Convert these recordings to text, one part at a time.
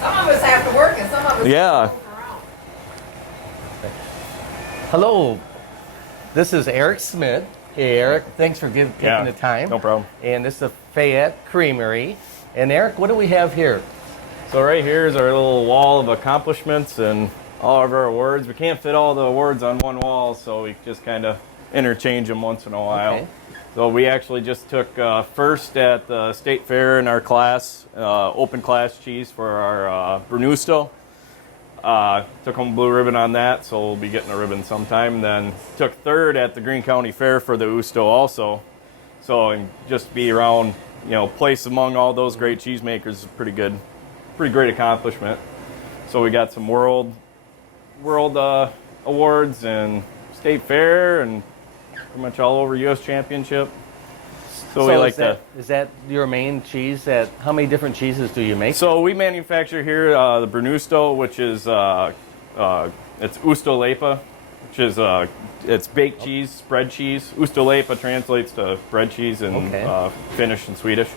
Some of us have to work and some of us Yeah. move around. Hello, this is Eric Schmid. Hey Eric, thanks for taking the time. No problem. And this is Fayette Creamery. And Eric, what do we have here? So right here is our little wall of accomplishments and all of our awards. We can't fit all the awards on one wall, so we just kind of interchange them once in a while. Okay. So we actually just took first at the state fair in our class, open class cheese for our Brunkow. Took home blue ribbon on that, so we'll be getting a ribbon sometime. Then took third at the Green County Fair for the Usto also. So and just be around, place among all those great cheesemakers is pretty great accomplishment. So we got some world awards and state fair and pretty much all over U.S. championship. So we like is that your main cheese? How many different cheeses do you make? So we manufacture here the Brunkow, which is it's Usto Lepa, which is it's baked cheese, spread cheese. Usto Lepa translates to bread cheese in Finnish and Swedish.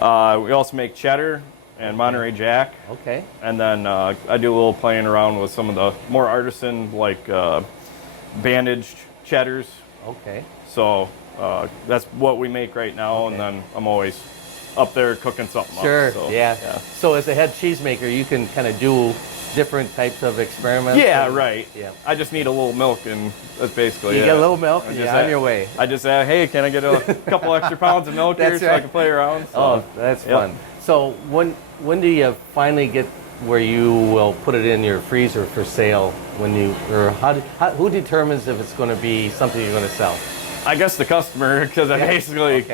We also make cheddar and Monterey Jack. Okay. And then I do a little playing around with some of the more artisan, like bandaged cheddars. Okay. So that's what we make right now, and then I'm always up there cooking something Sure, up. So, yeah. So as a head cheesemaker, you can kind of do different types of experiments? Yeah, right. Yeah. I just need a little milk, and that's basically you it. get a little milk, and you're on your way. I just say, hey, can I get a couple extra pounds of milk here so I can play around? So, oh, that's fun. So when do you finally get where you will put it in your freezer for sale? Who determines if it's going to be something you're going to sell? I guess the customer, because I basically,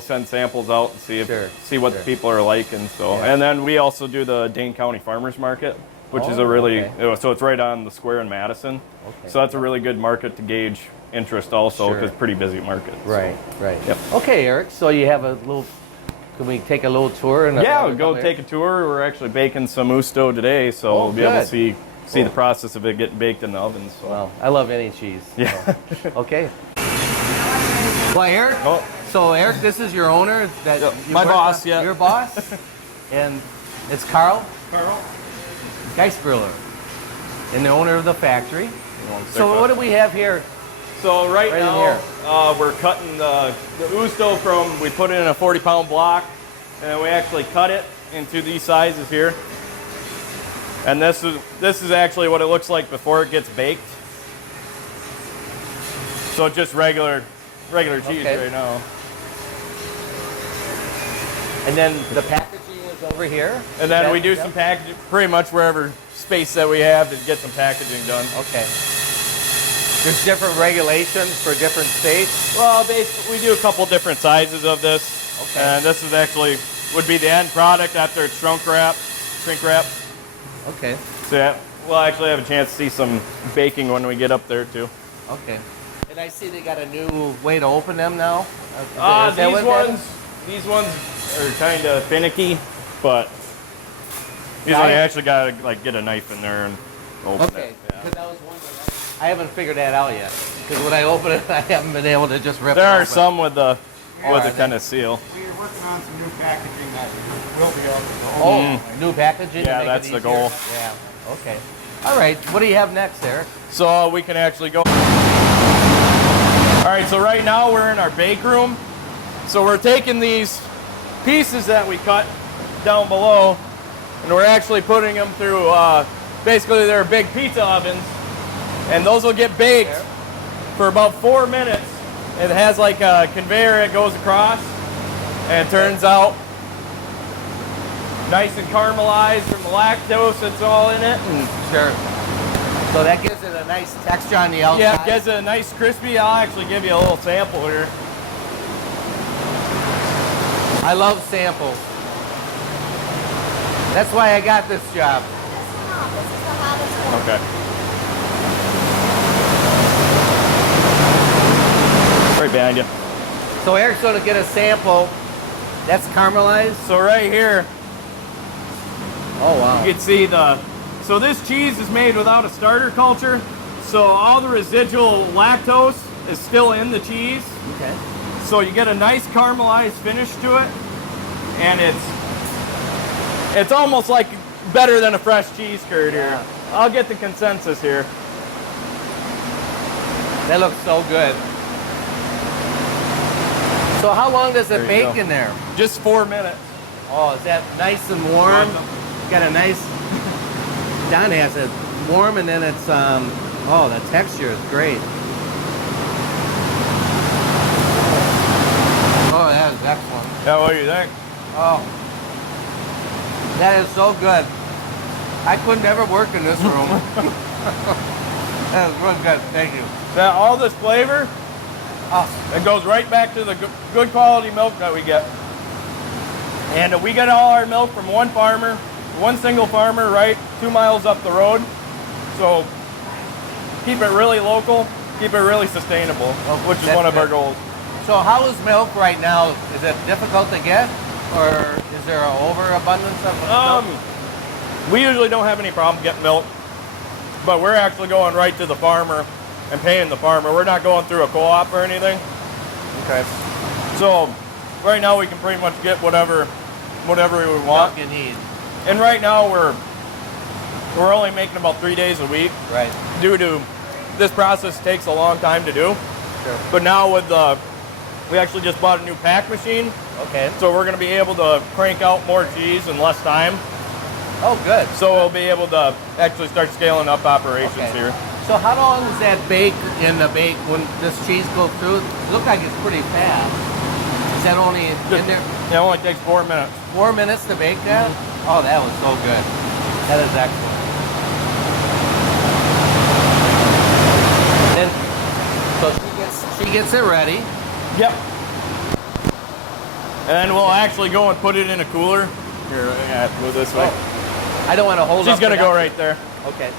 send samples out and see what the people are liking. So, and then we also do the Dane County Farmers Market, which is a really so it's right on the square in Madison. Okay. So that's a really good market to gauge interest also, because pretty busy market. Right, so. right. Yep. Okay, Eric. So you have a little. Can we take a little tour? We'll go take a tour. We're actually baking some Usto today, so we'll be able to see the process of it getting baked in the oven. So. Well, I love any cheese. Yeah. So. Okay. Well, Eric. Oh. So, Eric, this is your owner. My boss. Yeah. Your boss. And it's Carl. Geisbriller, and the owner of the factory. So, what do we have here? So right now we're cutting the Usto from. We put it in a 40-pound block, and then we actually cut it into these sizes here. And this is actually what it looks like before it gets baked. So just regular cheese right now. And then the packaging is over here. And then we do some packaging, pretty much wherever space that we have to get some packaging done. Okay. There's different regulations for different states? Well, we do a couple different sizes of this. Okay. And this is would be the end product after it's shrink wrap. Okay. So yeah, we'll actually have a chance to see some baking when we get up there too. Okay. And I see they got a new way to open them now. These ones are kind of finicky, but you actually got to get a knife in there and open it. Because I was wondering. I haven't figured that out yet. Because when I open it, I haven't been able to just rip it open. There are some with the kind of seal. We're working on some new packaging that will be able to new packaging? Yeah, that's the goal. Yeah, okay. All right, what do you have next, Eric? So we can actually go. All right, so right now we're in our bake room. So we're taking these pieces that we cut down below, and we're actually putting them through, basically they're big pizza ovens. And those will get baked for about 4 minutes. It has like a conveyor it goes across, and it turns out nice and caramelized from the lactose that's all in it. Sure. So that gives it a nice texture on the outside? Yeah, it gives it a nice crispy. I'll actually give you a little sample here. I love samples. That's why I got this job. This is the hottest one. Okay. Right behind you. So Eric's going to get a sample. That's caramelized? So right here, oh wow. You can see so this cheese is made without a starter culture. So all the residual lactose is still in the cheese. Okay. So you get a nice caramelized finish to it. And it's almost like better than a fresh cheese curd Yeah. here. I'll get the consensus here. That looks so good. So how long does it There you bake go. in there? Just 4 minutes. Oh, is that nice and warm? Got a nice, Don has it warm, and then it's, oh, the texture is great. Oh, that is excellent. Yeah, what do you think? Oh, that is so good. I could never work in this room. That is really good. Thank you. Now, all this flavor, Oh, it goes right back to the good quality milk that we get. And we get all our milk from one farmer, one single farmer, right 2 miles up the road. So keep it really local, keep it really sustainable, which is that's one of our good. goals. so how is milk right now? Is it difficult to get, or is there an overabundance of milk? We usually don't have any problem getting milk, but we're actually going right to the farmer and paying the farmer. We're not going through a co-op or anything. Okay. So right now we can pretty much get whatever we would want. Milk you need. And right now we're only making about 3 days a week Right. due to this process takes a long time to do. Sure. But now with we actually just bought a new pack machine, Okay. so we're going to be able to crank out more cheese in less time. Oh, good. So we'll be able to actually start scaling up operations Okay. here. So how long does that bake in the bake when this cheese goes through? It looks like it's pretty fast. Is that only in there? It only takes 4 minutes. 4 minutes to bake that? Oh, that was so good. That is excellent. Then, so she gets it ready. Yep. And then we'll actually go and put it in a cooler. Here, I have to go this way. I don't want to hold She's up going to the go duck. right there. Okay.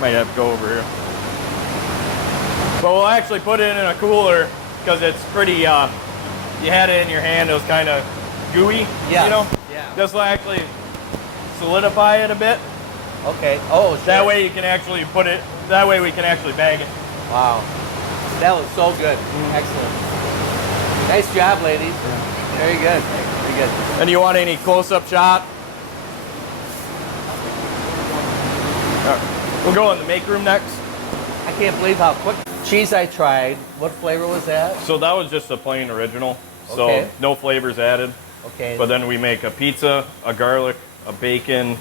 Might have to go over here. But we'll actually put it in a cooler because it's pretty, you had it in your hand, it was kind of gooey, Yeah. you know? Yeah. This will actually solidify it a bit. Okay. Oh, sure. That way you can actually put it, that way we can actually bag it. Wow. That was so good. Excellent. Nice job, ladies. Very good. Very good. And you want any close-up shot? We'll go in the make room next. I can't believe how quick. Cheese I tried. What flavor was that? So that was just a plain original. So Okay. no flavors added. Okay. But then we make a pizza, a garlic, a bacon,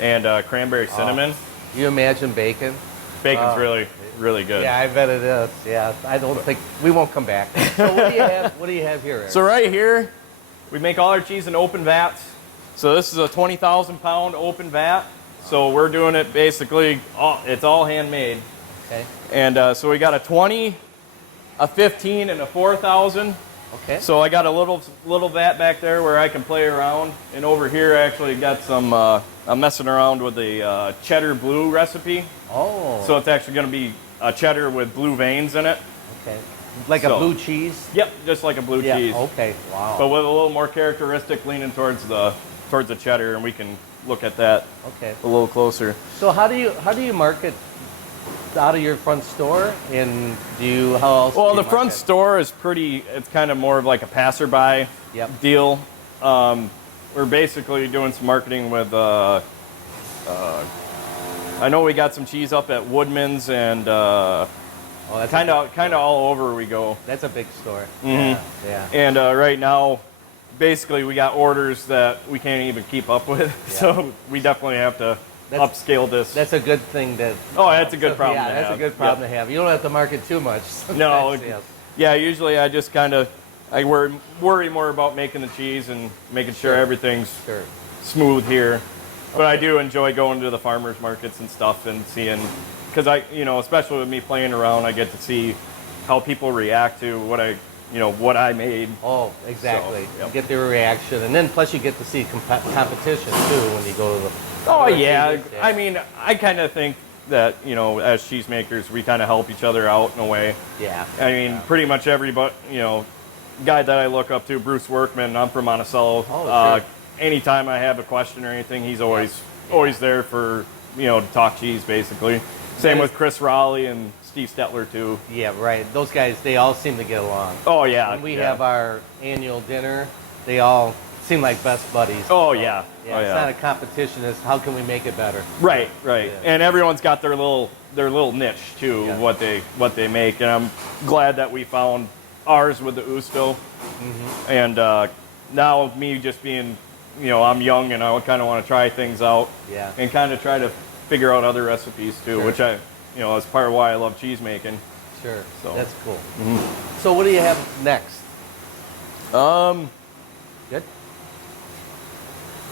and a cranberry cinnamon. You imagine bacon? Bacon's Oh. really, really good. Yeah, I bet it is. Yeah, I don't think we won't come back. So what do you have? What do you have here, Eric? So right here, we make all our cheese in open vats. So this is a 20,000 pound open vat. So we're doing it basically, it's all handmade. Okay. And so we got a 20, a 15, and a 4,000. Okay. So I got a little vat back there where I can play around. And over here I actually got some, I'm messing around with the cheddar blue recipe. Oh. So it's actually going to be a cheddar with blue veins in it. Okay. Like a So- blue cheese? Yep, just like a blue Yeah. cheese. Okay. Wow. But with a little more characteristic leaning towards the cheddar, and we can look at that Okay. a little closer. So how do you market out of your front store? And how else? Well, do you the front market? store is pretty, it's kind of more of like a passerby Yep. deal. We're basically doing some marketing with, I know we got some cheese up at Woodman's and Oh, that's kind of all over we go. That's a big store. Mhm. Yeah. And right now, basically we got orders that we can't even keep up with. So we definitely have to That's- upscale this. That's a good thing that. Oh, that's a good problem Yeah, to that's a have. good problem to have. You don't have to market too much. No, Yes. yeah, usually I just kind of, I worry more about making the cheese and making sure Sure. everything's Sure. smooth here. But I do enjoy going to the farmers markets and stuff and seeing, because especially with me playing around, I get to see how people react to what I made. Oh, exactly. So, yep. You get their reaction, and then plus you get to see competition too when you go to the. Oh other yeah, cheeses. I mean, I kind of think that as cheesemakers, we kind of help each other out in a way. Yeah. I mean, pretty much everybody, guy that I look up to, Bruce Workman. I'm from Monticello. Oh, sure. Anytime I have a question or anything, he's always there for to talk cheese basically. Same with Chris Raleigh and Steve Stetler too. Yeah, right. Those guys, they all seem to get along. Oh yeah. When we yeah. have our annual dinner, they all seem like best buddies. Oh yeah. Yeah, Oh, it's not a competition. It's how can we make it better? Right, right. Yeah. And everyone's got their little niche too, Yeah. what they make. And I'm glad that we found ours with the Usto. Mm-hmm. And now me just being, I'm young and I kind of want to try things out. Yeah. And kind of try to figure out other recipes too, Sure. which is part of why I love cheese making. Sure. So. That's cool. So what do you have next? Good.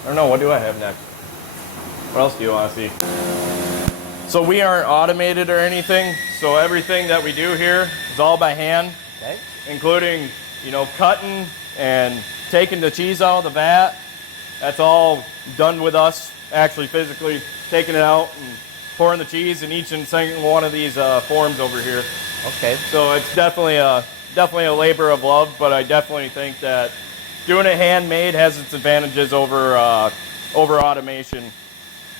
I don't know, what do I have next? What else do you want to see? So we aren't automated or anything, so everything that we do here is all by hand, Okay. including, cutting and taking the cheese out of the vat. That's all done with us, actually physically taking it out and pouring the cheese in each and single one of these forms over here. Okay. So it's definitely a labor of love, but I definitely think that doing it handmade has its advantages over automation.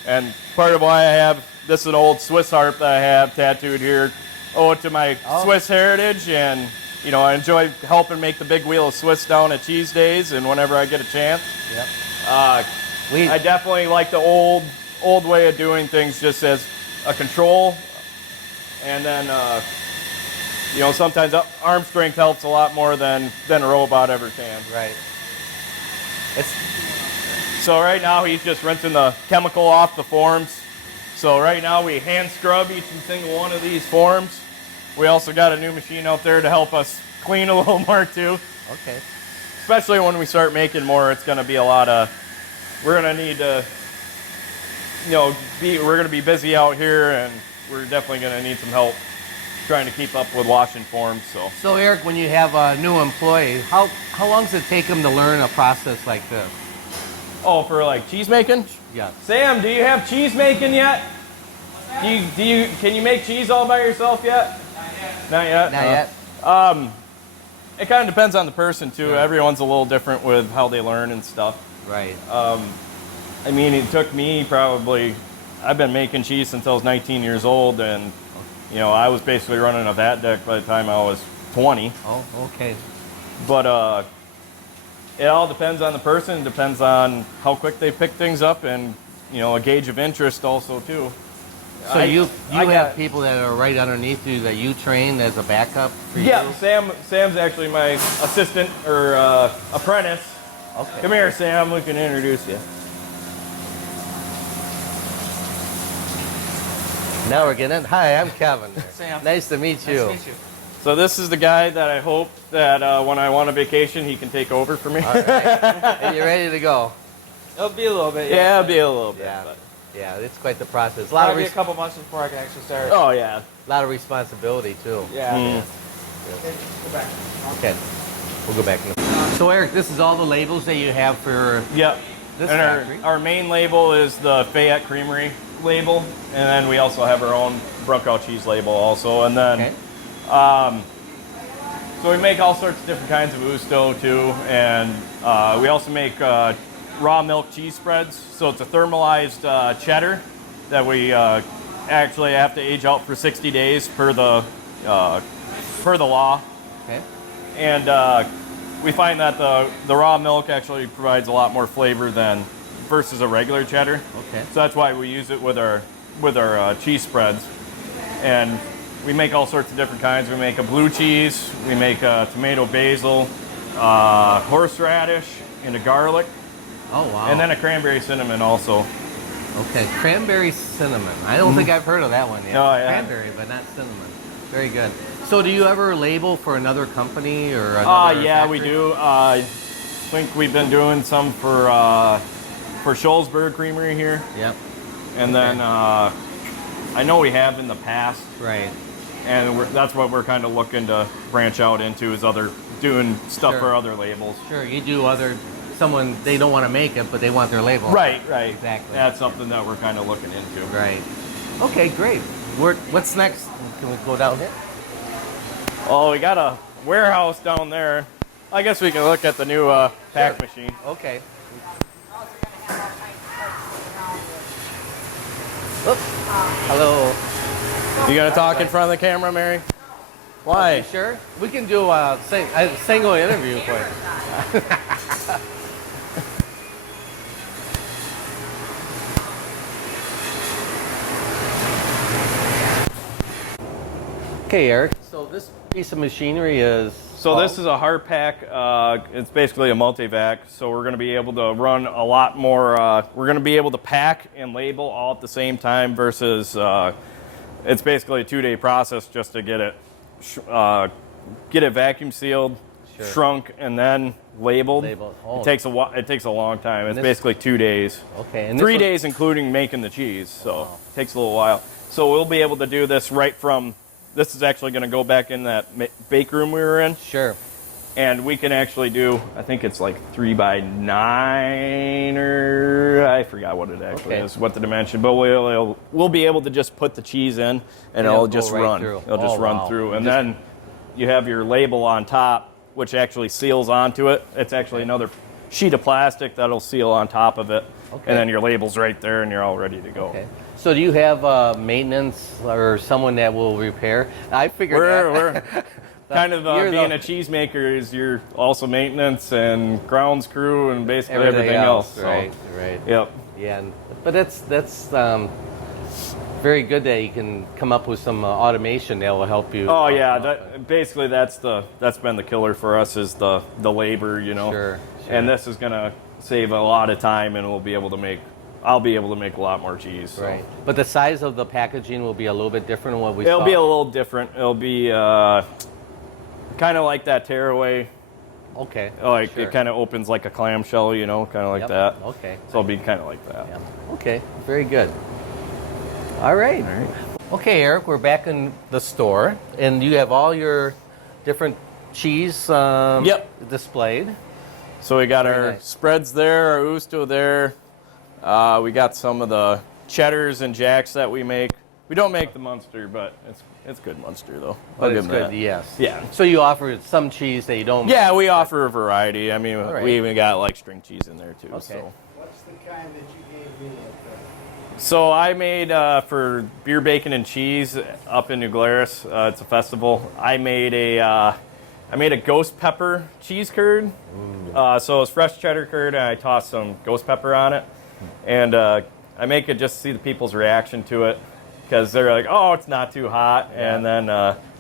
And part of why this is an old Swiss harp that I have tattooed here. Owe it to my Swiss heritage, and I enjoy helping make the big wheel of Swiss down at Cheese Days, and whenever I get a chance. Yep. I definitely like the old way of doing things, just as a control, and then sometimes arm strength helps a lot more than a robot ever can. Right. So right now he's just rinsing the chemical off the forms. So right now we hand scrub each and single one of these forms. We also got a new machine out there to help us clean a little more too. Okay. Especially when we start making more, it's going to be a lot of. We're going to need to, we're going to be busy out here, and we're definitely going to need some help trying to keep up with washing forms. So Eric, when you have a new employee, how long does it take them to learn a process like this? Oh, for like cheese making? Yeah. Sam, do you have cheese making yet? Can you make cheese all by yourself yet? Not yet. Not yet. It kind of depends on the person too. Yeah. Everyone's a little different with how they learn and stuff. Right. It took me probably. I've been making cheese since I was 19 years old, and I was basically running a vat deck by the time I was 20. Oh, okay. But it all depends on the person. It depends on how quick they pick things up, and a gauge of interest also too. So you have people that are right underneath you that you train as a backup for you? Yeah, Sam's actually my assistant or apprentice. Okay. Come here, Sam. We can introduce you. Now we're getting in. Hi, I'm Kevin. Sam. Nice to meet you. Nice to meet you. So this is the guy that I hope that when I want a vacation, he can take over for me. All right. And you're ready to go? It'll be a little bit. Yeah, it'll be a little bit. Yeah. But. Yeah, it's quite the process. A lot Probably of a couple months before I can actually start. Oh yeah. lot of responsibility too. Yeah. Mm. Okay, go back. Okay, we'll go back. So Eric, this is all the labels that you have for Yep. this And factory? our main label is the Fayette Creamery label, and then we also have our own Brunkow cheese label also, and then Okay. so we make all sorts of different kinds of Usto too, and we also make raw milk cheese spreads. So it's a thermalized cheddar that we actually have to age out for 60 days per the law. Okay. And we find that the raw milk actually provides a lot more flavor than versus a regular cheddar. Okay. So that's why we use it with our cheese spreads. And we make all sorts of different kinds. We make a blue cheese, we make a tomato basil, horseradish, and a garlic, Oh wow. and then a cranberry cinnamon also. Okay, cranberry cinnamon. I don't think I've heard of that one yet. Oh, yeah. Cranberry, but not cinnamon. Very good. So do you ever label for another company or another Yeah, we factory? do. I think we've been doing some for Scholzberg Creamery here. Yep. And then I know we have in the past, Right. and that's what we're kind of looking to branch out into is doing stuff Sure. for other labels. Sure, you do someone, they don't want to make it, but they want their label. Right. Exactly. That's something that we're kind of looking into. Right. Okay, great. What's next? Can we go down here? Oh, we got a warehouse down there. I guess we can look at the new pack machine. Okay. Oops. Hello. You gonna talk in front of the camera, Mary? Why? You sure? We can do a single interview for you. Okay, Eric. So this piece of machinery is. So this is a hard pack. It's basically a multi-vac. So we're going to be able to run a lot more. We're going to be able to pack and label all at the same time versus it's basically a 2-day process just to get it vacuum sealed, Sure. shrunk, and then labeled. Oh. It takes a long time. It's basically 2 days. Okay. And 3 days including making the cheese. So it takes a little while. So we'll be able to do this right from. This is actually going to go back in that bake room we were in. Sure. And we can actually do, I think it's like 3x9 or I forgot what it actually is, what the dimension. But we'll be able to just put the cheese in and it'll just run. Through. It'll just run through. And then you have your label on top, which actually seals onto it. It's actually another sheet of plastic that'll seal on top of it. Okay. And then your label's right there and you're all ready to go. Okay. So do you have maintenance or someone that will repair? I figured We're kind of being a cheesemaker is you're also maintenance and grounds crew and basically everything else. Right, right. Yep. Yeah, but that's very good that you can come up with some automation that will help you. Oh yeah, basically that's been the killer for us is the labor, you know. Sure. And this is gonna save a lot of time, and I'll be able to make a lot more cheese. So. Right. But the size of the packaging will be a little bit different than what we saw. It'll be a little different. It'll be kind of like that tearaway. Okay. Like sure. it kind of opens like a clamshell, you know, kind of like that. Okay. So it'll be kind of like that. Yeah. Okay. Very good. All right. Okay, Eric, we're back in the store, and you have all your different cheese displayed. So we got our nice. spreads there, our Usto there. We got some of the cheddars and jacks that we make. We don't make the Munster, but it's good Munster though. But it's good, yes. Yeah. So you offer some cheese that you don't. Yeah, we offer a variety. I mean, right. we even got like string cheese in there too. Okay. So. What's the kind that you gave me at So I made for beer, bacon, and cheese up in New Glarus. It's a festival. I made a ghost pepper cheese curd. So it's fresh cheddar curd, and I tossed some ghost pepper on it. And I make it just to see the people's reaction to it, because they're like, "Oh, it's not too hot." Yeah. And then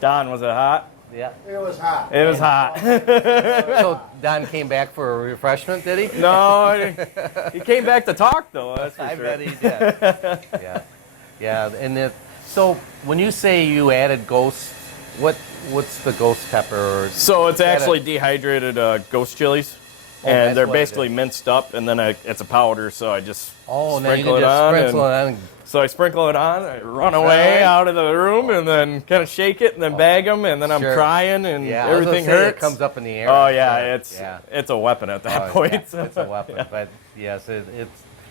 Don, was it hot? Yeah. It was hot. It was hot. So Don came back for a refreshment, did he? No, he came back to talk though. That's for I sure. bet he did. Yeah. Yeah. And so when you say you added ghost, what's the ghost pepper? So it's actually dehydrated ghost chilies, Oh, and that's they're what it basically is. minced up, and then it's a powder. So I just now you sprinkle can it just on. sprinkle and- it on. So I sprinkle it on, I run away out of the room, and then kind of shake it, and then bag them, and then I'm Sure. crying, and Yeah, I was gonna everything say hurts. It comes up in the air. Oh yeah, Sure. it's a weapon at that Oh, point. yeah, so. it's a weapon, but yes,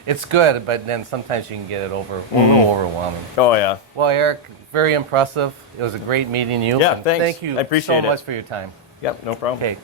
it's good. But then sometimes you can get it a little overwhelming. Oh yeah. Well, Eric, very impressive. It was a great meeting you. Yeah, and thanks. Thank you I appreciate so it. much for your time. Yep, no problem. Okay.